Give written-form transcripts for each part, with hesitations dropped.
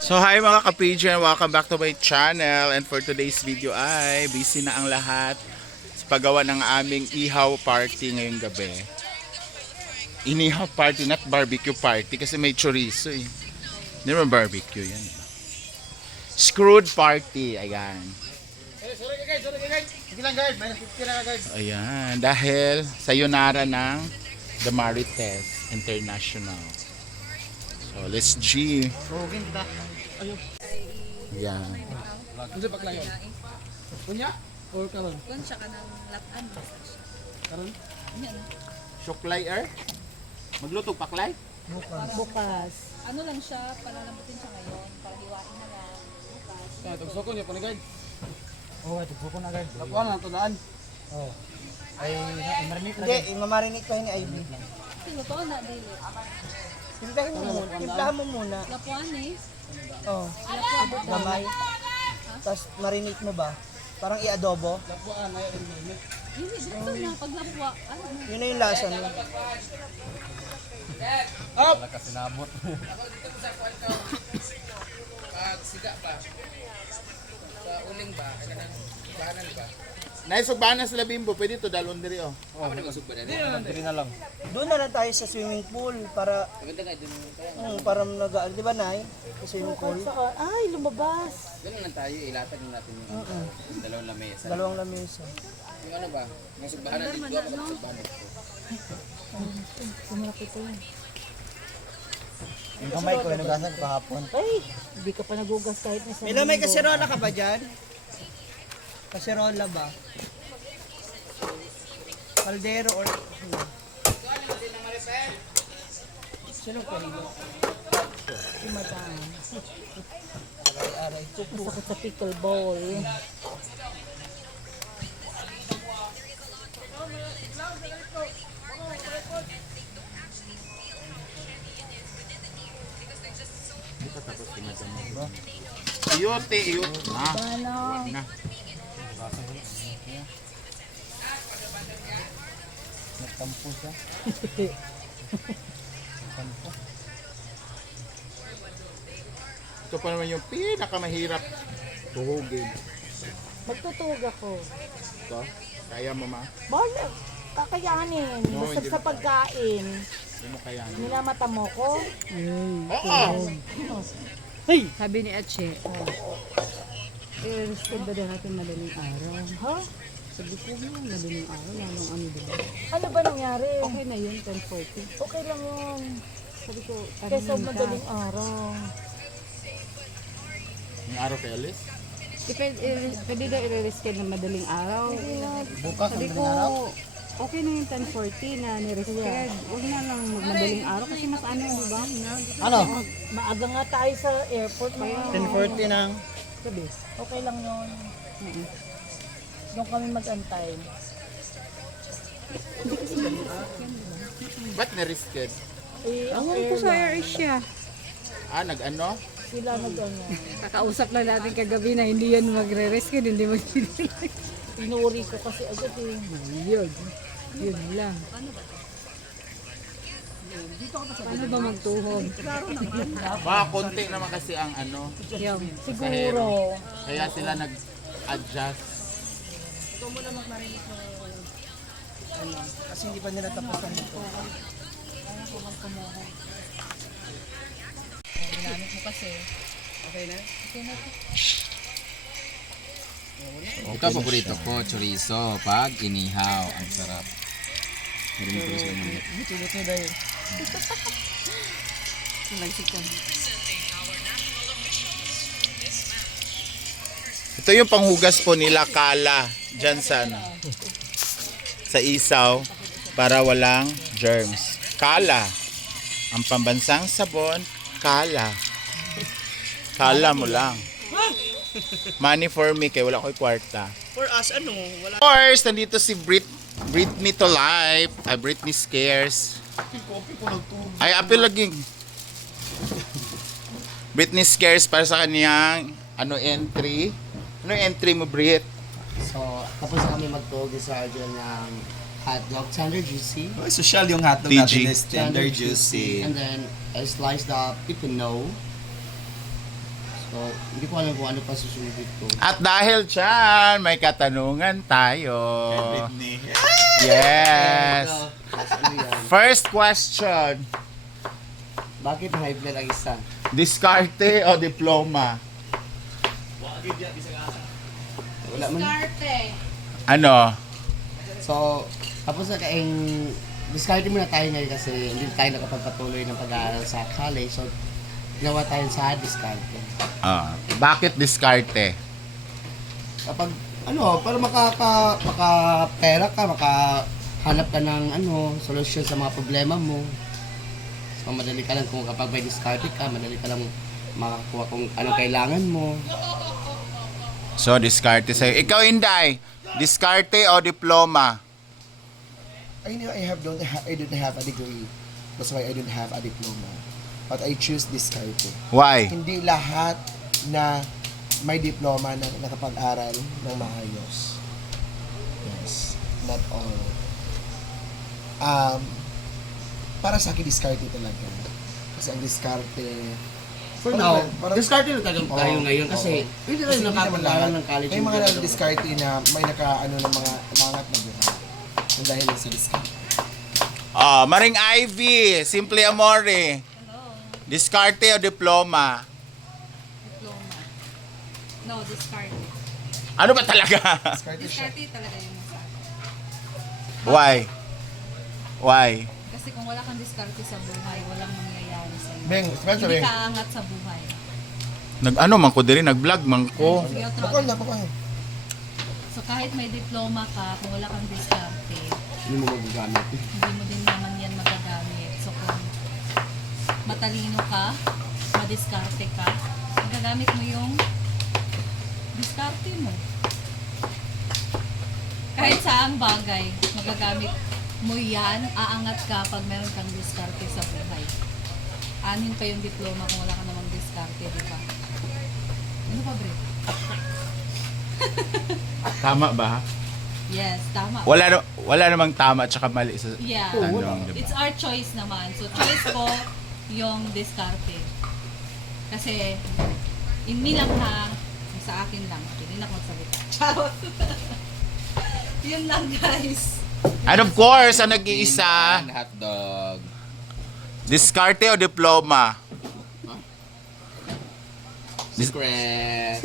So hi mga ka-pager, welcome back to my channel, and for today's video ay busy na ang lahat sa paggawa ng aming ihaw party ngayong gabi. Inihaw party, not barbecue party kasi may chorizo eh. Hindi naman barbecue yan. Screwed party, ayan. Ayan, dahil sayonara ng The Marites International. So let's G. Ayan. Ano ba klayo? Kunya? Or karon? Kung siya ka ng lapan, Karon? yan. Suklay er? Magluto paklay? Bukas. Ano lang siya, palalambutin siya ngayon, para hiwain na lang. Bukas. Kaya tugsoko niya panigad. Oh, ito ko na agad. Lapuan na tudaan. Oh. Ay, marinate na. Hindi, imamarinate ko ni Ivy. Sino to na, David? Timplahan mo muna. Timplahan mo muna. Lapuan eh. Oh, Lapuan ba? gamay. Tapos marinate mo ba? Parang i-adobo. Lapuan ay ilmit. Hindi, dito na, pag lapua. Ano na? Yun na yung lasa mo. Up! Wala kasi nabot. Naisugbahan na sila Bimbo, pwede to dalon diri oh. Dili na lang. Doon na lang tayo sa swimming pool para para di ba Nay? Sa swimming pool. Ay, lumabas. Ganun lang tayo, ilatag lang natin yung dalawang lamesa. Dalawang lamesa. Yung ano ba, may sugbahan na dito, ako sugbahan dito. Sumarapit yun. Yung kamay ko, inugasan ko kahapon. Ay, hindi ka pa nagugas kahit na sa Milo, may kaserola ka ba dyan? Kaserola ba? Kaldero or... Sino ko nilo? Madam. Aray-aray. Masakit sa pickleball. Iyote, iyot. Na. Na. Nagtampo siya. Ito pa naman yung pinakamahirap tuhugin. Magtutug ako. Ito, kaya mo ma? Bala, kakayanin. No, Basta hindi. sa pagkain. Hindi mo kaya. Minamata mo ko. Oo! Sabi ni Ache, i-respect ba daw natin madaling araw? Ha? Sabi ko mo, madaling araw, lalong ano diba? Ano ba nangyari? Okay na yun, 10:40. Okay lang yun. Sabi ko, Kesa tanongin ka. madaling araw. Yung araw kay Alice? Pwede daw i-respect na madaling araw. Bukas, Sabi ang ko, daling araw. okay na yung 10:40 na ni-respect. Huwag na lang madaling araw kasi mas ano, diba? Ano? Maaga nga tayo sa airport. 10:40 nang. Sabi, Okay lang yun. Doon kami mag-antay. Ba't na-risked? Eh, ang ko sa airline, AirAsia. Ah, nag-ano? sila nag-ano. Kakausap lang natin kagabi na hindi yan magre-rescue, hindi Pinuri ko kasi agad eh. Yun. Yun lang. Paano ba magtuhog? Baka konti naman kasi ang ano. Yung, Siguro. Kaya sila nag-adjust. Kasi hindi pa nila tapos ang ito. Ginamit mo kasi. Ito ang paborito ko, chorizo, pag inihaw. Ang sarap. Meron mo chorizo naman. Buto-buto dahil. Ito yung panghugas po nila kala dyan sa ano, sa isaw para walang germs. Kala. Ang pambansang sabon, kala. Kala mo lang. Money for me kaya wala ko'y kwarta. For us, ano? Wala. Of course, nandito si Britney to life. Ay, Britney Scares. Ay, apil laging. Britney Scares para sa kaniyang entry. Ano yung entry mo, Brit? So, tapos na kami magtuog sa dyan ng hotdog, tender juicy. Oh, social yung hotdog TG. natin is tender juicy. And then, I sliced the pipino. So, hindi ko alam kung ano pa susunod ko. At dahil dyan, may katanungan tayo. Yes. Ano yan? First question. Bakit high blood ang isa? Diskarte o diploma? Wala man. Ano? So, tapos na kaing discard muna tayo ngayon kasi hindi tayo nakapagpatuloy ng pag-aaral sa college. So, ginawa tayo sa discard. Bakit diskarte? Kapag, para makapera ka, makahanap ka ng, solusyon sa mga problema mo. So, madali ka lang kung kapag may discard ka, madali ka lang makakuha kung anong kailangan mo. So, diskarte sa'yo. Ikaw, Inday, diskarte o diploma? I know I don't have a degree. That's why I don't have a diploma. But I choose diskarte. Why? Hindi lahat na may diploma na nakapag-aral ng maayos. Yes, not all. Para sa akin, diskarte talaga. Kasi ang diskarte, For Parang- now, parang- discard na tayo ngayon kasi hindi kasi tayo nakapag-aaral ng college. may mga diskarte na may ng mga umangat na buhay. Ang dahil lang sa diskarte. Maring Ivy, Simple Amore. Diskarte o diploma? Diploma. No, discard. Ano ba talaga? Diskarte siya. Discard talaga yung nasa akin. Why? Why? Kasi kung wala kang diskarte sa buhay, walang mangyayari sa iyo. Beng, Spencer, Hindi Beng. ka aangat sa buhay. Nag-ano man ko diri, nag-vlog man ko. Sige, Bakal na, bakal. So kahit may diploma ka, kung wala kang diskarte, Hindi mo magagamit. hindi mo din naman yan magagamit. So kung matalino ka, madiskarte ka, magagamit mo yung diskarte mo. Kahit saang bagay, magagamit mo yan, aangat ka pag meron kang diskarte sa buhay. Anin pa yung diploma kung wala ka namang diskarte, di ba? Ano pa, Bre? Tama ba? Yes, tama. Wala namang tama at saka mali sa Yeah. tanong, diba? It's our choice naman. So, choice ko yung diskarte. Kasi, in me lang ha, sa akin lang. Hindi na ako magsalita. Charot. Yun lang, guys. And of course, ang nag-iisa, And hotdog. diskarte o diploma? Secret.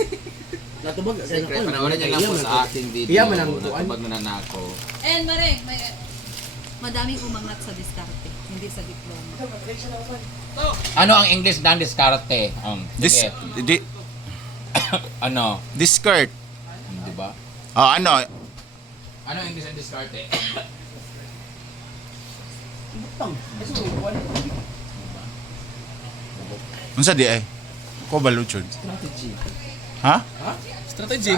Natubag Secret. Panoorin niyo lang po sa aking video. Iya man ang tuan. Natubag na nanako. And, Mareng, madaming umangat sa diskarte, hindi sa diploma. Ano ang English ng diskarte? Dis, Sige. di, Ano? diskirt. Di ba? Ano? Ano ang English ng diskarte? Unsa di ay? Ko baluchod. Strategy. Ha? Strategy.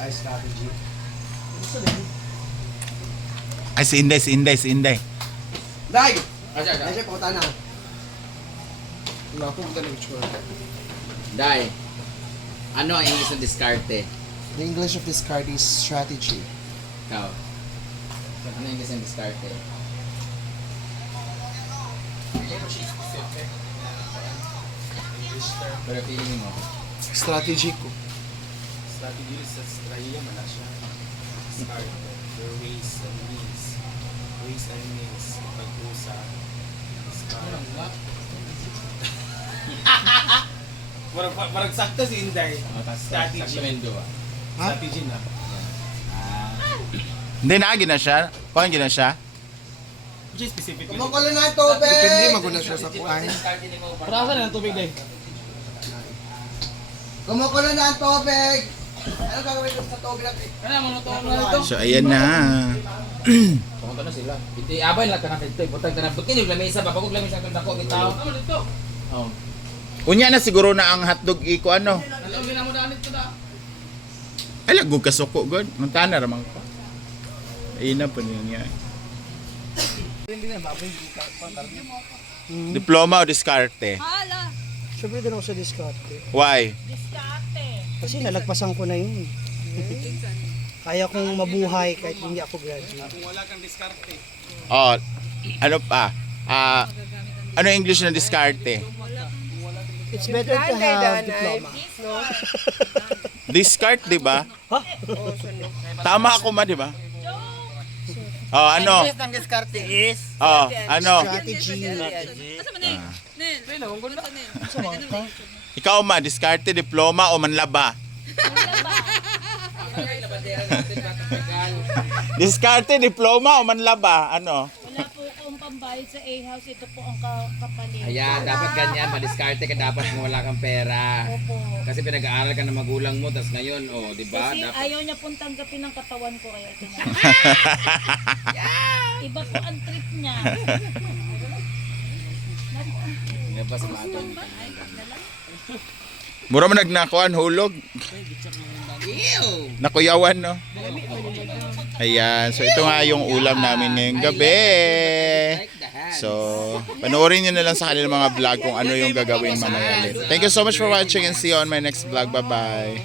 Ay, strategy. Ay, si Inday, si Inday, si Inday. Dai! Ay, siya, pauta na. Wala akong intellectual. Dai. Ano ang English ng diskarte? The English of discard is strategy. Ikaw. Ano ang English ng diskarte? Pero feeling mo. Strategy ko. Strategy sa strategy man na siya. Start the ways and means. Ways and means. Pag-usa. Start. Marag sakto si Inday. Strategy. Saksamendo ba? Strategy na. Hindi na, gina siya. Paano gina siya? Which is specifically. Kumukulo na ang tubig! Depende maguna siya sa puan. Parasa na ng tubig day. Kumukulo na ang tubig! Ano gagawin ko sa tubig natin? Ano mo to ito? So, ayan na. Pumunta na sila. Iti abay lang tanang dito. Butang tanang bukin yung lamesa ba? Pagod lamesa kung dako bitaw. Ano dito? Oh. Unya na siguro na ang hotdog iko ano. Ano gina mo daan ito da? Ay, lagog ka suko, God. Nantana ramang pa. Ayun na po niya. Diploma o diskarte? Hala! Siyempre din ako sa diskarte. Why? Kasi nalagpasan ko na yun. Kaya kong mabuhay kahit hindi ako graduate. Kung wala kang diskarte. Oh, ano pa? Ano English na diskarte? It's better to have diploma. Discard, di ba? Tama ako ma, di ba? Oh, ano? Ang diskarte is Oh, ano? Strategy. Asa man Nel? Nel. Ikaw ma, diskarte, diploma o manlaba? Diskarte, diploma o manlaba? Ano? Wala po akong pambayad sa A-house. Ito po ang kapalit. Ayan, dapat ganyan, madiskarte ka dapat kung wala kang pera. Opo. Kasi pinag-aaral ka ng magulang mo, tas ngayon, oh, di ba? Kasi Dapat ayaw niya pong tanggapin ng katawan ko. Kaya ito na. Iba po ang trip niya. labas natin. Mura mo nagnakuan, hulog. Nakuyawan, no? Ayan, so ito nga yung ulam namin ngayong gabi. So, panoorin nyo na lang sa kanilang mga vlog kung ano yung gagawin mamaya ulit. Thank you so much for watching and see you on my next vlog. Bye-bye.